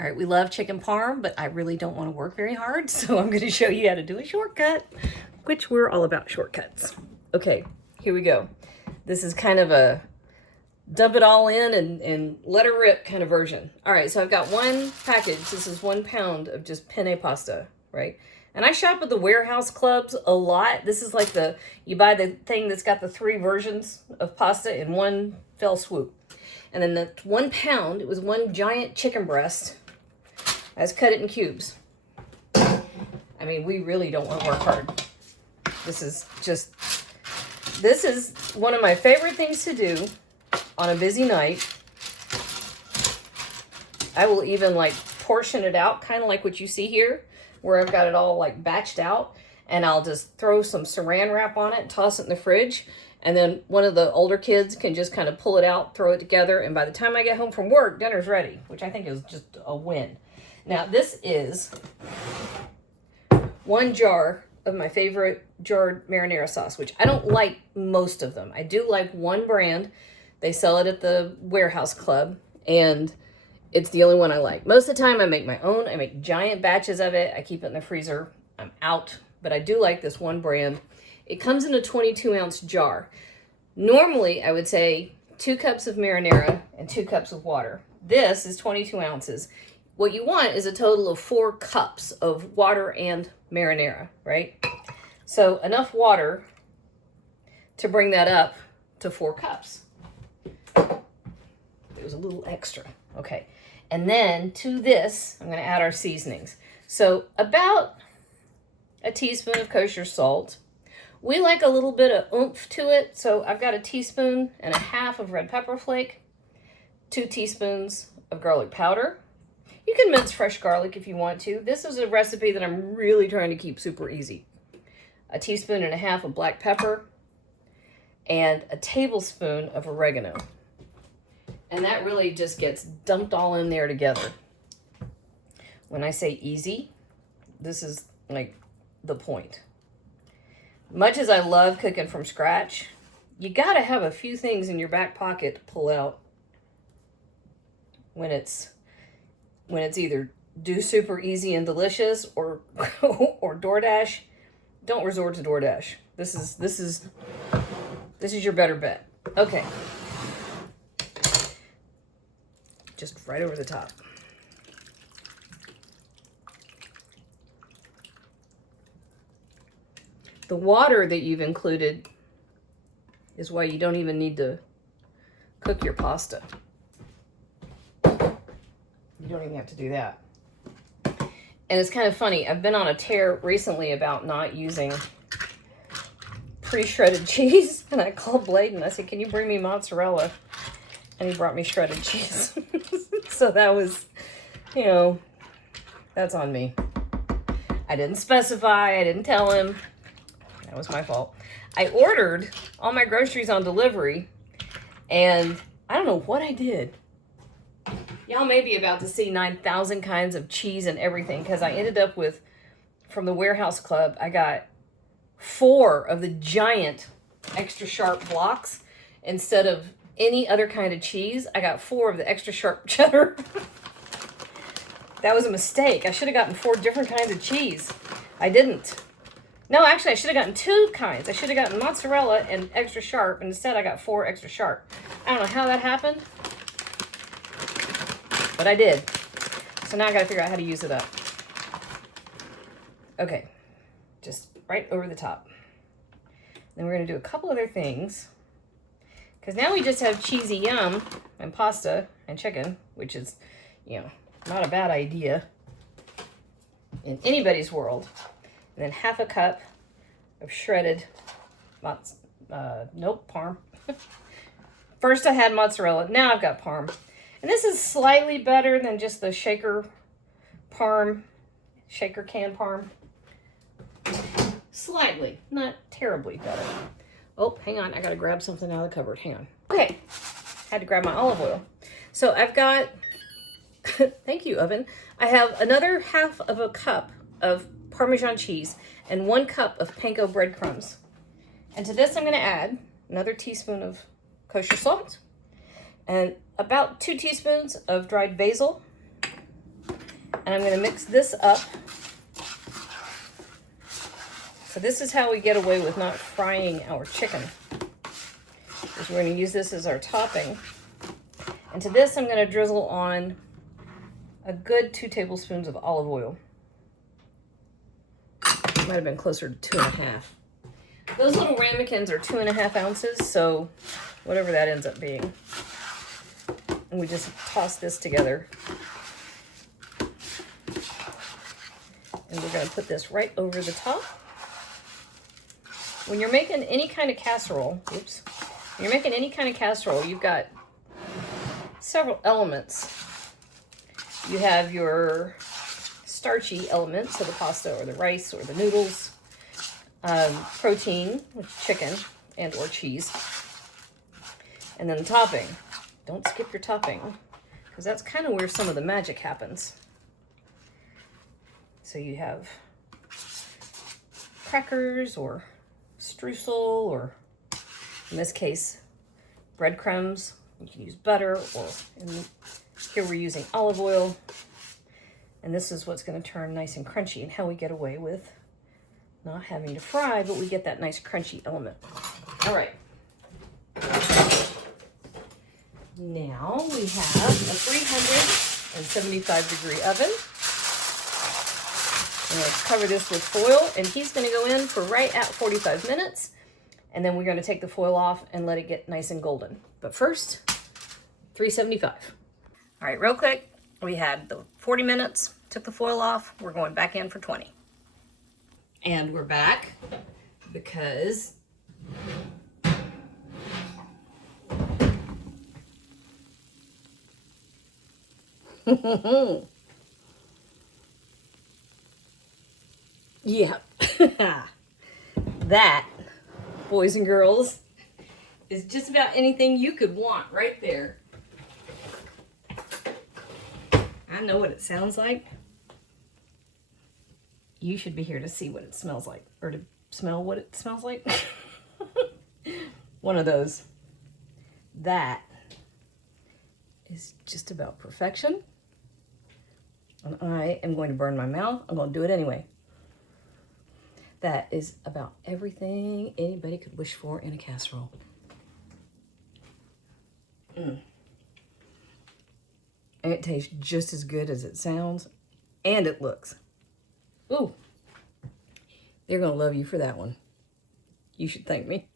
All right, we love chicken parm, but I really don't want to work very hard, so I'm going to show you how to do a shortcut, which we're all about shortcuts. Okay, here we go. This is kind of a dump it all in and let her rip kind of version. All right, so I've got one package. This is 1 pound of just penne pasta, right? And I shop at the warehouse clubs a lot. This is like you buy the thing that's got the 3 versions of pasta in one fell swoop. And then the 1 pound, it was one giant chicken breast. I just cut it in cubes. I mean, we really don't want to work hard. This is one of my favorite things to do on a busy night. I will even like portion it out, kind of like what you see here, where I've got it all like batched out, and I'll just throw some saran wrap on it, toss it in the fridge, and then one of the older kids can just kind of pull it out, throw it together, and by the time I get home from work, dinner's ready, which I think is just a win. Now, this is 1 jar of my favorite jarred marinara sauce, which I don't like most of them. I do like one brand. They sell it at the warehouse club, and it's the only one I like. Most of the time, I make my own. I make giant batches of it. I keep it in the freezer. I'm out, but I do like this one brand. It comes in a 22-ounce jar. Normally, I would say 2 cups of marinara and 2 cups of water. This is 22 ounces. What you want is a total of 4 cups of water and marinara, right? So enough water to bring that up to 4 cups. It was a little extra. Okay. And then to this, I'm going to add our seasonings. So about a teaspoon of kosher salt. We like a little bit of oomph to it. So I've got 1.5 teaspoons of red pepper flake, 2 teaspoons of garlic powder. You can mince fresh garlic if you want to. This is a recipe that I'm really trying to keep super easy. 1.5 teaspoons of black pepper and 1 tablespoon of oregano. And that really just gets dumped all in there together. When I say easy, this is like the point. Much as I love cooking from scratch, you gotta have a few things in your back pocket to pull out when it's either do super easy and delicious or or DoorDash. Don't resort to DoorDash. This is your better bet. Okay. Just right over the top. The water that you've included is why you don't even need to cook your pasta. You don't even have to do that. And it's kind of funny. I've been on a tear recently about not using pre-shredded cheese. And I called Blade and I said, can you bring me mozzarella? And he brought me shredded cheese. So that was, that's on me. I didn't specify. I didn't tell him. That was my fault. I ordered all my groceries on delivery, and I don't know what I did. Y'all may be about to see 9,000 kinds of cheese and everything, because I ended up with, from the warehouse club, I got 4 of the giant extra sharp blocks instead of any other kind of cheese. I got 4 of the extra sharp cheddar. That was a mistake. I should have gotten 4 different kinds of cheese. I didn't. No, actually, I should have gotten 2 kinds. I should have gotten mozzarella and extra sharp, and instead I got 4 extra sharp. I don't know how that happened, but I did. So now I got to figure out how to use it up. Okay, just right over the top. Then we're going to do a couple other things, because now we just have cheesy yum and pasta and chicken, which is, not a bad idea in anybody's world. And then 1/2 cup of shredded, parm. First I had mozzarella, now I've got parm. And this is slightly better than just the shaker can parm. Slightly, not terribly better. Oh, hang on, I gotta grab something out of the cupboard, hang on. Okay, had to grab my olive oil. So I've got, thank you, oven. I have another 1/2 cup of Parmesan cheese and 1 cup of panko breadcrumbs. And to this I'm going to add another teaspoon of kosher salt and about 2 teaspoons of dried basil And I'm going to mix this up. So this is how we get away with not frying our chicken. Is we're going to use this as our topping. And to this, I'm going to drizzle on a good 2 tablespoons of olive oil. It might have been closer to 2.5. Those little ramekins are 2.5 ounces, so whatever that ends up being. And we just toss this together. And we're going to put this right over the top. When you're making any kind of casserole, when you're making any kind of casserole, you've got several elements. You have your starchy elements, so the pasta or the rice or the noodles, protein, which is chicken and or cheese, and then the topping. Don't skip your topping, because that's kind of where some of the magic happens. So you have crackers or streusel, or in this case, breadcrumbs. You can use butter, or here we're using olive oil. And this is what's going to turn nice and crunchy, and how we get away with not having to fry, but we get that nice crunchy element. All right. Now we have a 375-degree oven. I'm going to cover this with foil, and he's going to go in for right at 45 minutes. And then we're going to take the foil off and let it get nice and golden. But first, 375. All right, real quick, we had the 40 minutes, took the foil off. We're going back in for 20. And we're back because yeah, that, boys and girls, is just about anything you could want right there. I know what it sounds like. You should be here to see what it smells like, or to smell what it smells like. One of those. That is just about perfection. And I am going to burn my mouth. I'm going to do it anyway. That is about everything anybody could wish for in a casserole. And it tastes just as good as it sounds, and it looks. Ooh, they're going to love you for that one. You should thank me.